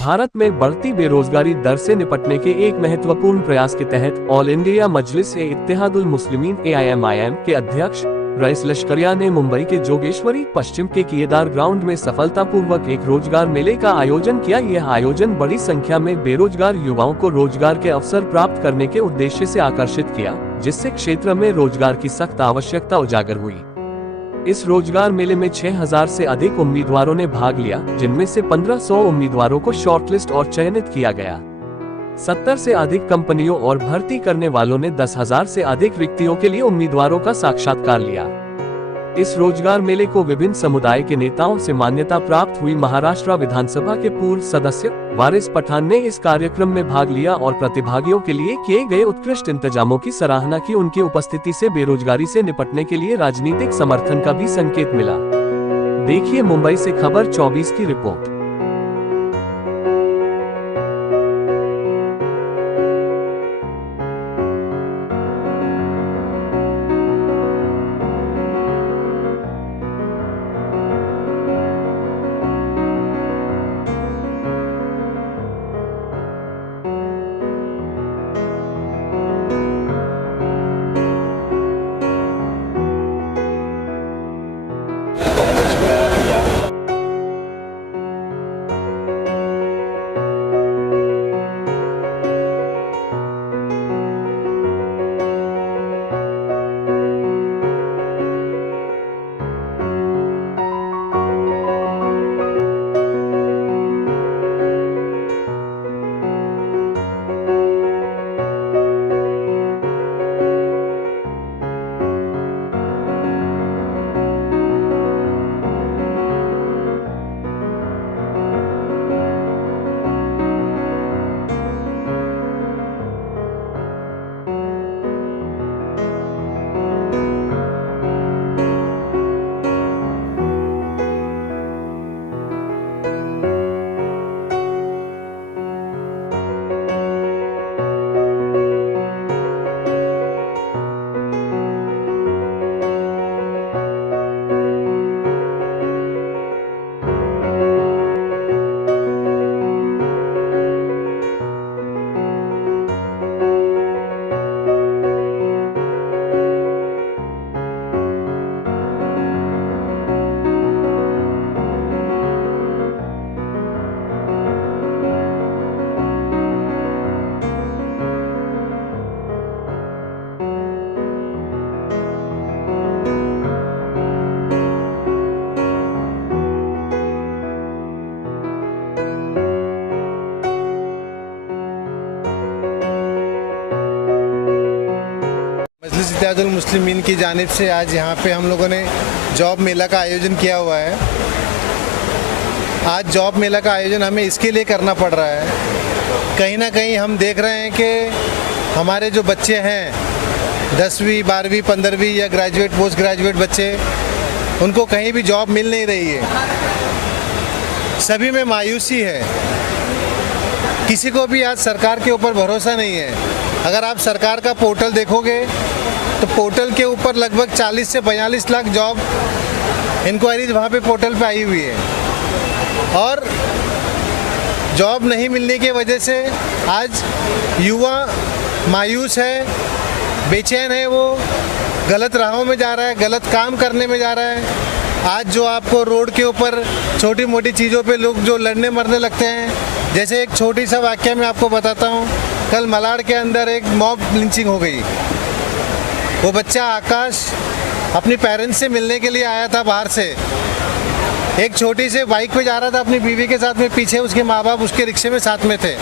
भारत में बढ़ती बेरोजगारी दर से निपटने के एक महत्वपूर्ण प्रयास के तहत ऑल इंडिया मजलिस-ए-इत्तेहादुल मुस्लिमीन AIMIM के अध्यक्ष रईस लश्करिया ने मुंबई के जोगेश्वरी पश्चिम के किएदार ग्राउंड में सफलतापूर्वक एक रोजगार मेले का आयोजन किया। यह आयोजन बड़ी संख्या में बेरोजगार युवाओं को रोजगार के अवसर प्राप्त करने के उद्देश्य से आकर्षित किया, जिससे क्षेत्र में रोजगार की सख्त आवश्यकता उजागर हुई। इस रोजगार मेले में 6000 से अधिक उम्मीदवारों ने भाग लिया, जिनमें से 1500 उम्मीदवारों को शॉर्टलिस्ट और चयनित किया गया। 70 से अधिक कंपनियों और भर्ती करने वालों ने 10,000 से अधिक रिक्तियों के लिए उम्मीदवारों का साक्षात्कार लिया। इस रोजगार मेले को विभिन्न समुदाय के नेताओं से मान्यता प्राप्त हुई। महाराष्ट्र विधानसभा के पूर्व सदस्य वारिस पठान ने इस कार्यक्रम में भाग लिया और प्रतिभागियों के लिए किए गए उत्कृष्ट इंतजामों की सराहना की। उनकी उपस्थिति से बेरोजगारी से निपटने के लिए राजनीतिक समर्थन का भी संकेत मिला। देखिए मुंबई से खबर 24 की रिपोर्ट। मजलिस-ए-इत्तेहादुल मुस्लिमीन की जानिब से आज यहाँ पे हम लोगों ने जॉब मेला का आयोजन किया हुआ है। आज जॉब मेला का आयोजन हमें इसके लिए करना पड़ रहा है, कहीं ना कहीं हम देख रहे हैं कि हमारे जो बच्चे हैं 10वीं 12वीं 15वीं या ग्रेजुएट पोस्ट ग्रेजुएट बच्चे, उनको कहीं भी जॉब मिल नहीं रही है। सभी में मायूसी है, किसी को भी आज सरकार के ऊपर भरोसा नहीं है। अगर आप सरकार का पोर्टल देखोगे तो पोर्टल के ऊपर लगभग 40 से 42 लाख जॉब इंक्वायरीज वहाँ पे पोर्टल पे आई हुई है और जॉब नहीं मिलने की वजह से आज युवा मायूस है, बेचैन है, वो गलत राहों में जा रहा है, गलत काम करने में जा रहा है। आज जो आपको रोड के ऊपर छोटी मोटी चीज़ों पे लोग जो लड़ने मरने लगते हैं, जैसे एक छोटी सा वाक्य मैं आपको बताता हूँ। कल मलाड के अंदर एक मॉब लिंचिंग हो गई। वो बच्चा आकाश अपनी पेरेंट्स से मिलने के लिए आया था बाहर से, एक छोटी से बाइक पे जा रहा था अपनी बीवी के साथ में, पीछे उसके माँ बाप उसके रिक्शे में साथ में थे,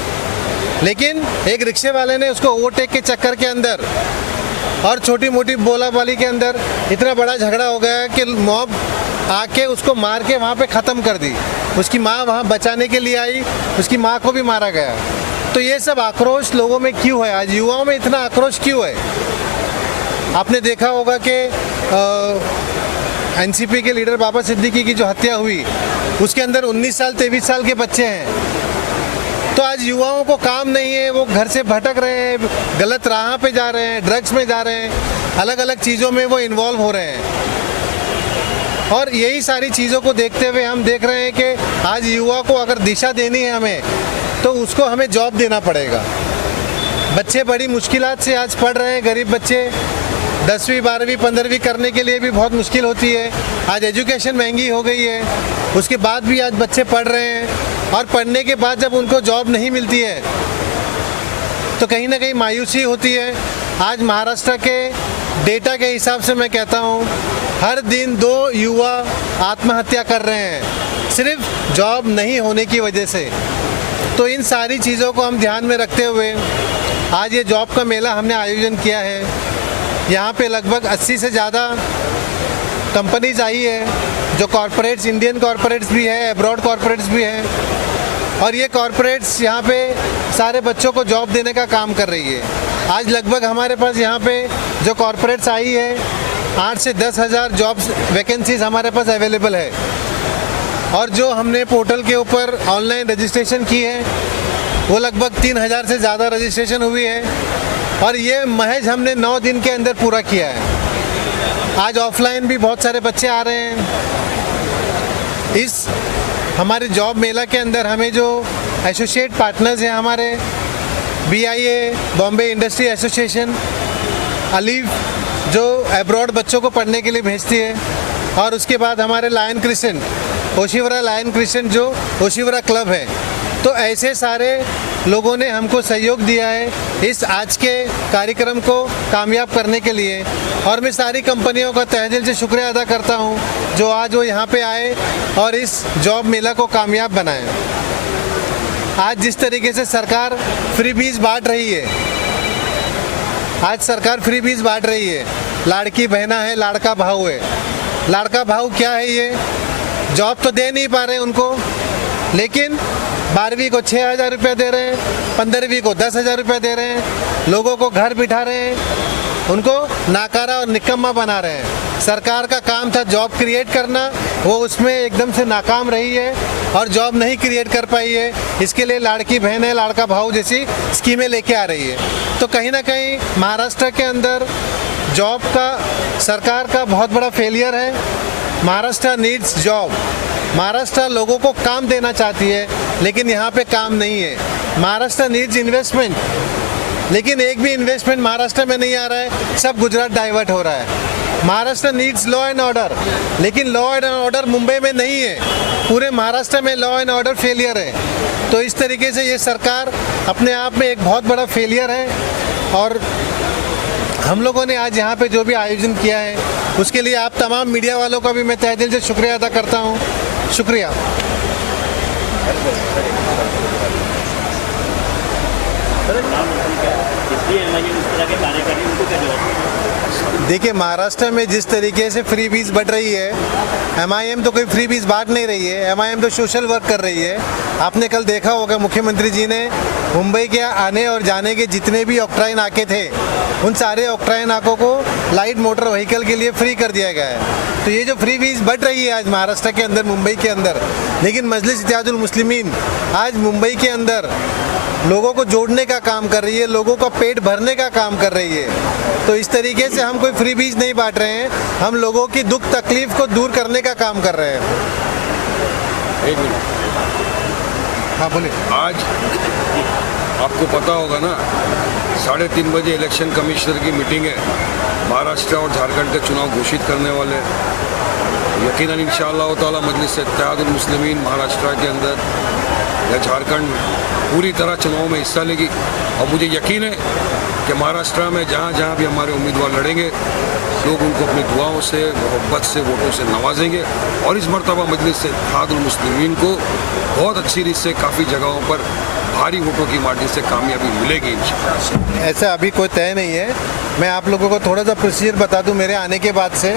लेकिन एक रिक्शे वाले ने उसको ओवरटेक के चक्कर के अंदर और छोटी मोटी बोलाबाली के अंदर इतना बड़ा झगड़ा हो गया कि मॉब आके उसको मार के वहाँ पे ख़त्म कर दी। उसकी माँ वहाँ बचाने के लिए आई, उसकी माँ को भी मारा गया। तो ये सब आक्रोश लोगों में क्यों है? आज युवाओं में इतना आक्रोश क्यों है? आपने देखा होगा कि एनसीपी के लीडर बाबा सिद्दीकी की जो हत्या हुई, उसके अंदर 19 साल 23 साल के बच्चे हैं। तो आज युवाओं को काम नहीं है, वो घर से भटक रहे हैं, गलत राह पे जा रहे हैं, ड्रग्स में जा रहे हैं, अलग अलग चीज़ों में वो इन्वॉल्व हो रहे हैं। और यही सारी चीज़ों को देखते हुए हम देख रहे हैं कि आज युवा को अगर दिशा देनी है हमें, तो उसको हमें जॉब देना पड़ेगा। बच्चे बड़ी मुश्किलात से आज पढ़ रहे हैं, गरीब बच्चे 10वीं 12वीं 15वीं करने के लिए भी बहुत मुश्किल होती है। आज एजुकेशन महंगी हो गई है, उसके बाद भी आज बच्चे पढ़ रहे हैं और पढ़ने के बाद जब उनको जॉब नहीं मिलती है तो कहीं ना कहीं मायूसी होती है। आज महाराष्ट्र के डेटा के हिसाब से मैं कहता हूँ हर दिन 2 युवा आत्महत्या कर रहे हैं सिर्फ जॉब नहीं होने की वजह से। तो इन सारी चीज़ों को हम ध्यान में रखते हुए आज ये जॉब का मेला हमने आयोजन किया है। यहाँ पे लगभग 80 से ज़्यादा कंपनीज आई है, जो कॉरपोरेट्स, इंडियन कॉरपोरेट्स भी है, अब्रॉड कॉरपोरेट्स भी हैं, और ये कॉरपोरेट्स यहाँ पे सारे बच्चों को जॉब देने का काम कर रही है। आज लगभग हमारे पास यहाँ पे जो कॉरपोरेट्स आई है 8 से 10 हज़ार जॉब्स वैकेंसीज हमारे पास अवेलेबल है, और जो हमने पोर्टल के ऊपर ऑनलाइन रजिस्ट्रेशन की है वो लगभग 3000 से ज़्यादा रजिस्ट्रेशन हुई है, और ये महज हमने 9 दिन के अंदर पूरा किया है। आज ऑफलाइन भी बहुत सारे बच्चे आ रहे हैं। इस हमारे जॉब मेला के अंदर हमें जो एसोसिएट पार्टनर्स हैं हमारे BIA, Bombay industry association, Alif जो एब्रॉड बच्चों को पढ़ने के लिए भेजती है, और उसके बाद हमारे lion crescent, Oshiwara lion crescent जो ओशिवरा क्लब है। तो ऐसे सारे लोगों ने हमको सहयोग दिया है इस आज के कार्यक्रम को कामयाब करने के लिए, और मैं सारी कंपनियों का तहे दिल से शुक्रिया अदा करता हूं जो आज वो यहाँ पे आए और इस जॉब मेला को कामयाब बनाए। आज जिस तरीके से सरकार फ्री बीज बांट रही है, आज सरकार फ्री बीज बांट रही है, लाड़की बहना है, लाड़का भाऊ है। लाड़का भाऊ क्या है? ये जॉब तो दे नहीं पा रहे उनको, लेकिन 12वीं को 6000 रुपये दे रहे हैं, 15वीं को 10,000 रुपये दे रहे हैं, लोगों को घर बिठा रहे हैं, उनको नाकारा और निकम्मा बना रहे हैं। सरकार का काम था जॉब क्रिएट करना, वो उसमें एकदम से नाकाम रही है और जॉब नहीं क्रिएट कर पाई है। इसके लिए लाड़की बहन है, लाड़का भाऊ जैसी स्कीमें लेके आ रही है। तो कहीं ना कहीं महाराष्ट्र के अंदर जॉब का सरकार का बहुत बड़ा फेलियर है। Maharashtra needs job. महाराष्ट्र लोगों को काम देना चाहती है, लेकिन यहाँ पे काम नहीं है। महाराष्ट्र नीड्स इन्वेस्टमेंट, लेकिन एक भी इन्वेस्टमेंट महाराष्ट्र में नहीं आ रहा है, सब गुजरात डाइवर्ट हो रहा है। Maharashtra needs law and order, लेकिन लॉ एंड ऑर्डर मुंबई में नहीं है, पूरे महाराष्ट्र में लॉ एंड ऑर्डर फेलियर है। तो इस तरीके से ये सरकार अपने आप में एक बहुत बड़ा फेलियर है, और हम लोगों ने आज यहाँ पे जो भी आयोजन किया है उसके लिए आप तमाम मीडिया वालों का भी मैं तहे दिल से शुक्रिया अदा करता हूँ। शुक्रिया। देखिए, महाराष्ट्र में जिस तरीके से फ्री बीज बढ़ रही है, MIM तो कोई फ्री बीज बांट नहीं रही है, MIM तो सोशल वर्क कर रही है। आपने कल देखा होगा मुख्यमंत्री जी ने मुंबई के आने और जाने के जितने भी ऑक्ट्राइन नाके थे, उन सारे ऑक्ट्राइन नाकों को लाइट मोटर व्हीकल के लिए फ्री कर दिया गया है। तो ये जो फ्री बीज बढ़ रही है आज महाराष्ट्र के अंदर, मुंबई के अंदर, लेकिन मजलिस इत्तेहादुल मुस्लिमीन आज मुंबई के अंदर लोगों को जोड़ने का काम कर रही है, लोगों का पेट भरने का काम कर रही है। तो इस तरीके से हम कोई फ्री बीज नहीं बांट रहे हैं, हम लोगों की दुख तकलीफ को दूर करने का काम कर रहे हैं। एक मिनट। हाँ बोलिए। आज आपको पता होगा ना, 3:30 बजे इलेक्शन कमिश्नर की मीटिंग है। महाराष्ट्र और झारखंड के चुनाव घोषित करने वाले, यकीनन इंशाअल्लाह ताला मजलिस इत्तेहादुल मुस्लिमीन महाराष्ट्र के अंदर या झारखंड पूरी तरह चुनाव में हिस्सा लेगी। और मुझे यकीन है कि महाराष्ट्र में जहाँ जहाँ भी हमारे उम्मीदवार लड़ेंगे, लोग उनको अपनी दुआओं से, मोहब्बत से, वोटों से नवाजेंगे, और इस मरतबा मजलिस इत्तेहादुल मुस्लिमीन को बहुत अच्छी रीत से काफ़ी जगहों पर भारी वोटों की मार्जिन से कामयाबी मिलेगी इंशाअल्लाह। ऐसा अभी कोई तय नहीं है। मैं आप लोगों को थोड़ा सा प्रोसीजर बता दूं। मेरे आने के बाद से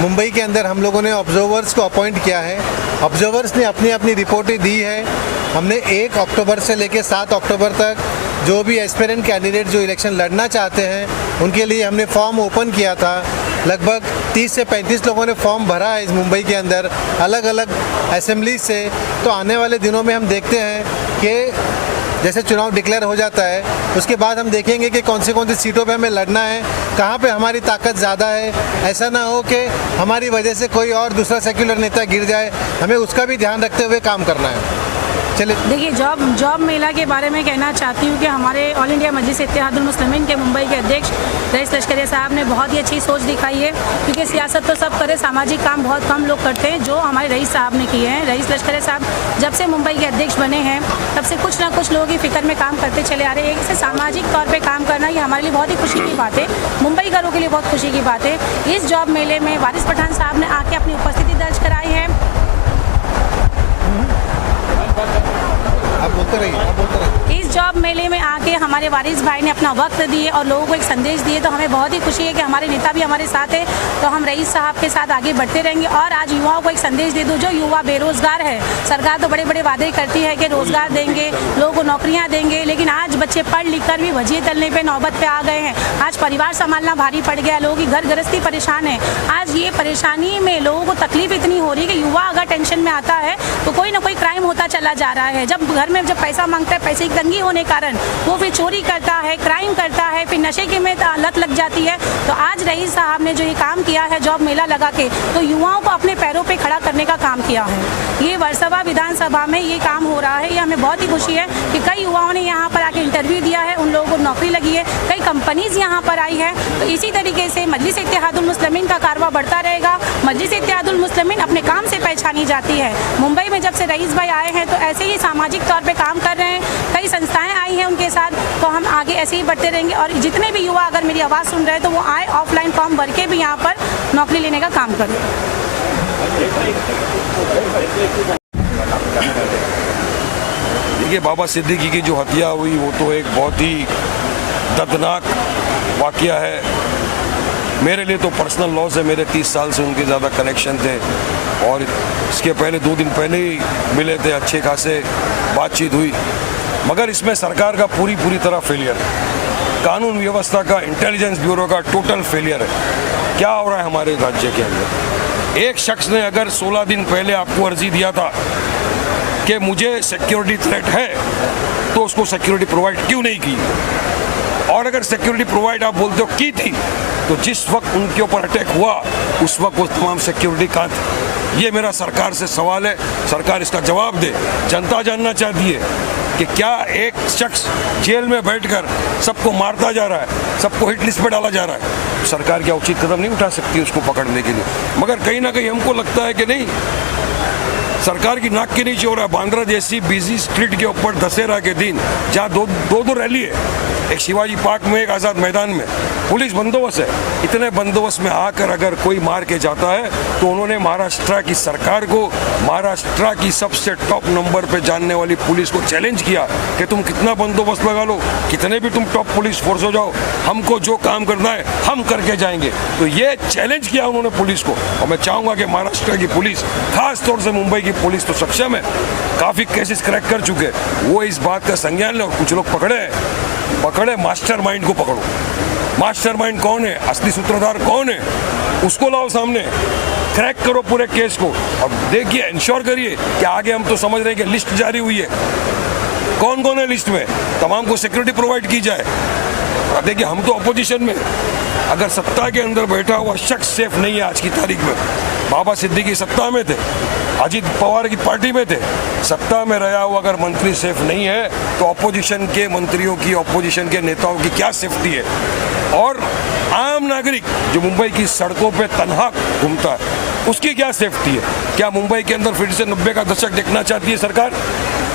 मुंबई के अंदर हम लोगों ने ऑब्जर्वर्स को अपॉइंट किया है। ऑब्जर्वर्स ने अपनी अपनी रिपोर्टें दी है। हमने 1 अक्टूबर से लेकर 7 अक्टूबर तक जो भी एस्पिरेंट कैंडिडेट जो इलेक्शन लड़ना चाहते हैं उनके लिए हमने फॉर्म ओपन किया था। लगभग 30 से 35 लोगों ने फॉर्म भरा है इस मुंबई के अंदर अलग अलग असेंबली से। तो आने वाले दिनों में हम देखते हैं कि जैसे चुनाव डिक्लेयर हो जाता है उसके बाद हम देखेंगे कि कौन सी सीटों पे हमें लड़ना है, कहाँ पे हमारी ताकत ज़्यादा है। ऐसा ना हो कि हमारी वजह से कोई और दूसरा सेक्युलर नेता गिर जाए, हमें उसका भी ध्यान रखते हुए काम करना है। चलिए देखिए, जॉब मेला के बारे में कहना चाहती हूँ कि हमारे ऑल इंडिया मजलिस इत्तेहादुल मुस्लिमीन के मुंबई के अध्यक्ष रईस लश्करिया साहब ने बहुत ही अच्छी सोच दिखाई है, क्योंकि सियासत तो सब करे, सामाजिक काम बहुत कम लोग करते हैं, जो हमारे रईस साहब ने किए हैं। रईस लश्करिया साहब जब से मुंबई के अध्यक्ष बने हैं तब से कुछ ना कुछ लोगों की फिक्र में काम करते चले आ रहे हैं। एक से सामाजिक तौर पर काम करना ये हमारे लिए बहुत ही खुशी की बात है, मुंबई घरों के लिए बहुत खुशी की बात है। इस जॉब मेले में वारिस पठान साहब ने आके अपनी उपस्थिति दर्ज कराई है। आप बोलते रहिए। इस जॉब मेले में आके हमारे वारिस भाई ने अपना वक्त दिए और लोगों को एक संदेश दिए, तो हमें बहुत ही खुशी है कि हमारे नेता भी हमारे साथ है। तो हम रईस साहब के साथ आगे बढ़ते रहेंगे और आज युवाओं को एक संदेश दे दूं, जो युवा बेरोजगार है। सरकार तो बड़े बड़े वादे करती है कि रोजगार देंगे, लोगों को नौकरियां देंगे, लेकिन आज बच्चे पढ़ लिख कर भी भजिए तलने पे नौबत पे आ गए हैं। आज परिवार संभालना भारी पड़ गया, लोगों की घर गृहस्थी परेशान है। आज ये परेशानी में लोगों को तकलीफ इतनी हो रही है कि युवा अगर टेंशन में आता है तो कोई ना कोई क्राइम होता चला जा रहा है। जब घर में जब पैसा मांगता है, पैसे की तंगी होने के कारण वो फिर चोरी करता है, क्राइम करता है, फिर नशे की में लत लग जाती है। तो आज रईस साहब ने जो ये काम किया है जॉब मेला लगा के, तो युवाओं को अपने पैरों पे खड़ा करने का काम किया है। ये वर्सोवा विधानसभा में ये काम हो रहा है, ये हमें बहुत ही खुशी है कि कई युवाओं ने यहाँ पर आके इंटरव्यू दिया है, उन लोगों को नौकरी लगी है, कई कंपनीज यहाँ पर आई है। तो इसी तरीके से मजलिस इत्तेहादुल मुस्लिमीन का कारवा बढ़ता रहेगा। मजलिस इत्तेहादुल मुस्लिमीन अपने काम से पहचानी जाती है। मुंबई में जब से रईस भाई आए हैं तो ऐसे ही सामाजिक तौर पे काम कर रहे हैं, कई संस्थाएं आई हैं उनके साथ, तो हम आगे ऐसे ही बढ़ते रहेंगे। और जितने भी युवा अगर मेरी आवाज़ सुन रहे हैं तो वो आए, ऑफलाइन फॉर्म भर के भी यहाँ पर नौकरी लेने का काम करें। देखिए, बाबा सिद्दीकी की जो हत्या हुई वो तो एक बहुत ही दर्दनाक वाकया है। मेरे लिए तो पर्सनल लॉस है, मेरे 30 साल से उनके ज़्यादा कनेक्शन थे और इसके पहले 2 दिन पहले ही मिले थे, अच्छे खासे बातचीत हुई। मगर इसमें सरकार का पूरी तरह फेलियर है, कानून व्यवस्था का, इंटेलिजेंस ब्यूरो का टोटल फेलियर है। क्या हो रहा है हमारे राज्य के अंदर? एक शख्स ने अगर 16 दिन पहले आपको अर्जी दिया था कि मुझे सिक्योरिटी थ्रेट है, तो उसको सिक्योरिटी प्रोवाइड क्यों नहीं की? और अगर सिक्योरिटी प्रोवाइड आप बोलते हो की थी, तो जिस वक्त उनके ऊपर अटैक हुआ उस वक्त वो तमाम सिक्योरिटी कहाँ थी? ये मेरा सरकार से सवाल है, सरकार इसका जवाब दे। जनता जानना चाहती है कि क्या एक शख्स जेल में बैठकर सबको मारता जा रहा है, सबको हिट लिस्ट पे डाला जा रहा है, सरकार क्या उचित कदम नहीं उठा सकती उसको पकड़ने के लिए? मगर कहीं ना कहीं हमको लगता है कि नहीं, सरकार की नाक के नीचे हो रहा है। बांद्रा जैसी बिजी स्ट्रीट के ऊपर दशहरा के दिन जहाँ दो रैली है, एक शिवाजी पार्क में, एक आज़ाद मैदान में, पुलिस बंदोबस्त है। इतने बंदोबस्त में आकर अगर कोई मार के जाता है तो उन्होंने महाराष्ट्र की सरकार को, महाराष्ट्र की सबसे टॉप नंबर पे जानने वाली पुलिस को चैलेंज किया कि तुम कितना बंदोबस्त लगा लो, कितने भी तुम टॉप पुलिस फोर्स हो जाओ, हमको जो काम करना है हम करके जाएंगे। तो ये चैलेंज किया उन्होंने पुलिस को। और मैं चाहूँगा कि महाराष्ट्र की पुलिस, खास तौर से मुंबई की पुलिस तो सक्षम है, काफ़ी केसेस क्रैक कर चुके हैं, वो इस बात का संज्ञान लें और कुछ लोग पकड़े मास्टरमाइंड को पकड़ो। मास्टरमाइंड कौन है, असली सूत्रधार कौन है, उसको लाओ सामने, क्रैक करो पूरे केस को। और देखिए, इंश्योर करिए कि आगे हम तो समझ रहे हैं कि लिस्ट जारी हुई है, कौन कौन है लिस्ट में, तमाम को सिक्योरिटी प्रोवाइड की जाए। अब देखिए, हम तो अपोजिशन में, अगर सत्ता के अंदर बैठा हुआ शख्स सेफ नहीं है आज की तारीख में। बाबा सिद्दीकी सत्ता में थे, अजीत पवार की पार्टी में थे, सत्ता में रहा हुआ अगर मंत्री सेफ नहीं है तो अपोजिशन के मंत्रियों की, अपोजिशन के नेताओं की क्या सेफ्टी है? और आम नागरिक जो मुंबई की सड़कों पे तन्हा घूमता है, उसकी क्या सेफ्टी है? क्या मुंबई के अंदर फिर से 90 का दशक देखना चाहती है सरकार?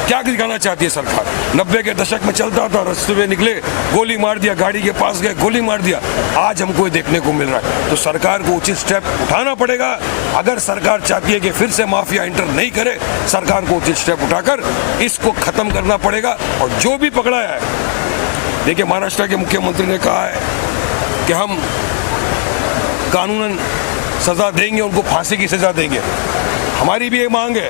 क्या दिखाना चाहती है सरकार? 90 के दशक में चलता था, रास्ते में निकले, गोली मार दिया, गाड़ी के पास गए, गोली मार दिया। आज हमको देखने को मिल रहा है। तो सरकार को उचित स्टेप उठाना पड़ेगा। अगर सरकार चाहती है कि फिर से माफिया एंटर नहीं करे, सरकार को उचित स्टेप उठाकर इसको खत्म करना पड़ेगा। और जो भी पकड़ा है, देखिए, महाराष्ट्र के मुख्यमंत्री ने कहा है कि हम कानूनन सजा देंगे, उनको फांसी की सजा देंगे। हमारी भी ये मांग है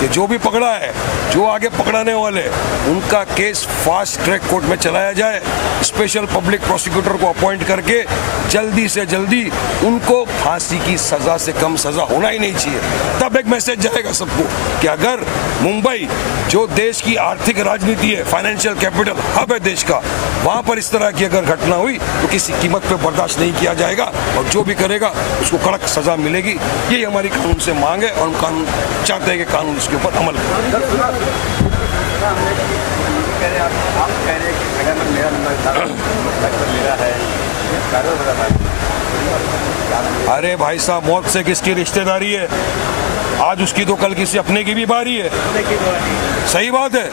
कि जो भी पकड़ा है, जो आगे पकड़ाने वाले, उनका केस फास्ट ट्रैक कोर्ट में चलाया जाए, स्पेशल पब्लिक प्रोसिक्यूटर को अपॉइंट करके जल्दी से जल्दी उनको फांसी की सजा से कम सजा होना ही नहीं चाहिए। तब एक मैसेज जाएगा सबको कि अगर मुंबई जो देश की आर्थिक राजनीति है, फाइनेंशियल कैपिटल हब है देश का, वहाँ पर इस तरह की अगर घटना हुई तो किसी कीमत पे बर्दाश्त नहीं किया जाएगा और जो भी करेगा उसको कड़क सजा मिलेगी। यही हमारी कानून से मांग है और हम कानून चाहते हैं कि कानून इसके ऊपर अमल अरे भाई साहब, मौत से किसकी रिश्तेदारी है? आज उसकी तो कल किसी अपने की भी बारी है। सही बात है,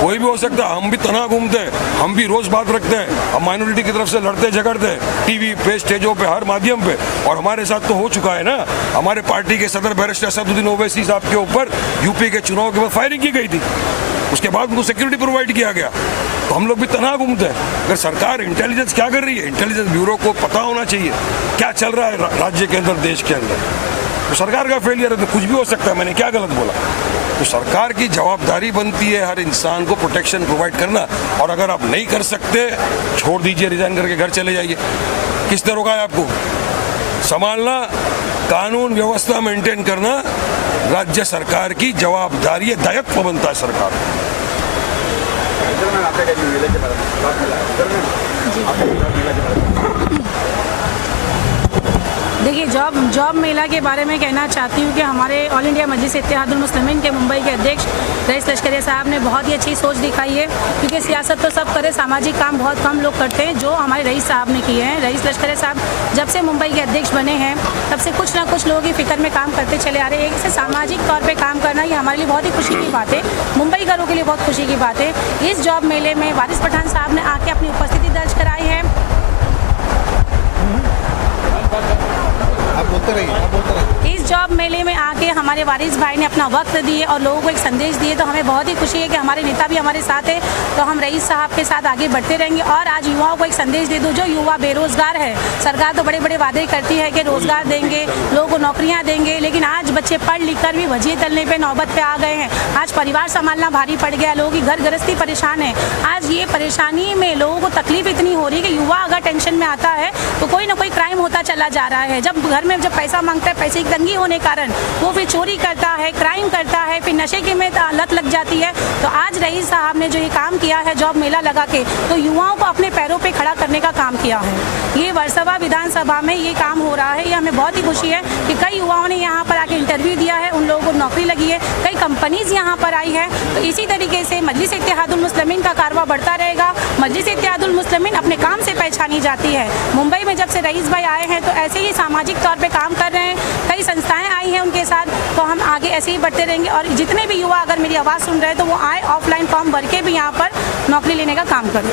कोई भी हो सकता है। हम भी तना घूमते हैं, हम भी रोज बात रखते हैं, हम माइनॉरिटी की तरफ से लड़ते झगड़ते हैं टीवी पे, स्टेजों पे, हर माध्यम पे। और हमारे साथ तो हो चुका है ना, हमारे पार्टी के सदर बैरिस्टर असदुद्दीन ओवैसी साहब के ऊपर यूपी के चुनाव के बाद फायरिंग की गई थी, उसके बाद उनको सिक्योरिटी प्रोवाइड किया गया। तो हम लोग भी तना घूमते हैं। अगर सरकार इंटेलिजेंस क्या कर रही है, इंटेलिजेंस ब्यूरो को पता होना चाहिए क्या चल रहा है राज्य के अंदर, देश के अंदर। तो सरकार का फेलियर है तो कुछ भी हो सकता है। मैंने क्या गलत बोला? तो सरकार की जवाबदारी बनती है हर इंसान को प्रोटेक्शन प्रोवाइड करना। और अगर आप नहीं कर सकते, छोड़ दीजिए, रिजाइन करके घर चले जाइए। किसने रोका है आपको? संभालना, कानून व्यवस्था मेंटेन करना राज्य सरकार की जवाबदारी है, दायित्व बनता है सरकार। देखिए, जॉब मेला के बारे में कहना चाहती हूँ कि हमारे ऑल इंडिया मजलिस इत्तेहादुल मुस्लिमीन के मुंबई के अध्यक्ष रईस लश्करिया साहब ने बहुत ही अच्छी सोच दिखाई है। क्योंकि सियासत तो सब करे, सामाजिक काम बहुत कम लोग करते हैं, जो हमारे रईस साहब ने किए हैं। रईस लश्करिया साहब जब से मुंबई के अध्यक्ष बने हैं तब से कुछ ना कुछ लोगों की फिक्र में काम करते चले आ रहे हैं। एक सामाजिक तौर पर काम करना ये हमारे लिए बहुत ही खुशी की बात है, मुंबई घरों के लिए बहुत खुशी की बात है। इस जॉब मेले में वारिस पठान साहब ने आके अपनी उपस्थिति दर्ज कराई है। इस जॉब मेले में आके हमारे वारिस भाई ने अपना वक्त दिए और लोगों को एक संदेश दिए, तो हमें बहुत ही खुशी है कि हमारे नेता भी हमारे साथ है। तो हम रईस साहब के साथ आगे बढ़ते रहेंगे और आज युवाओं को एक संदेश दे दूं। जो युवा बेरोजगार है, सरकार तो बड़े बड़े वादे करती है कि रोजगार देंगे, लोगों को नौकरियां देंगे, लेकिन आज बच्चे पढ़ लिख कर भी वजीए तलने पे नौबत पे आ गए हैं। आज परिवार संभालना भारी पड़ गया, लोगों की घर गृहस्थी परेशान है। आज ये परेशानी में लोगों को तकलीफ इतनी हो रही है कि युवा अगर टेंशन में आता है तो कोई ना कोई क्राइम होता चला जा रहा है। जब घर में जब पैसा मांगता है, पैसे की तंगी होने कारण वो फिर चोरी करता है, क्राइम करता है, फिर नशे की में लत लग जाती है। तो आज रईस साहब ने जो ये काम किया है जॉब मेला लगा के, तो युवाओं को अपने पैरों पे खड़ा करने का काम किया है। ये वर्सोवा विधानसभा में ये काम हो रहा है, ये हमें बहुत ही खुशी है कि कई युवाओं ने यहाँ पर आके इंटरव्यू दिया है, उन लोगों को नौकरी लगी है, कई कंपनीज यहाँ पर आई है। तो इसी तरीके से मजलिस इत्तेहादुल मुस्लिमीन का कारवा बढ़ता रहेगा। मजलिस इत्तेहादुल मुस्लिमीन अपने काम से पहचानी जाती है। मुंबई में जब से रईस भाई आए हैं तो ऐसे ही सामाजिक तौर पर काम कर रहे हैं, कई संस्थाएं आई हैं उनके साथ। तो हम आगे ऐसे ही बढ़ते रहेंगे और जितने भी युवा अगर मेरी आवाज़ सुन रहे हैं तो वो आए, ऑफलाइन फॉर्म भर के भी यहाँ पर नौकरी लेने का काम करें।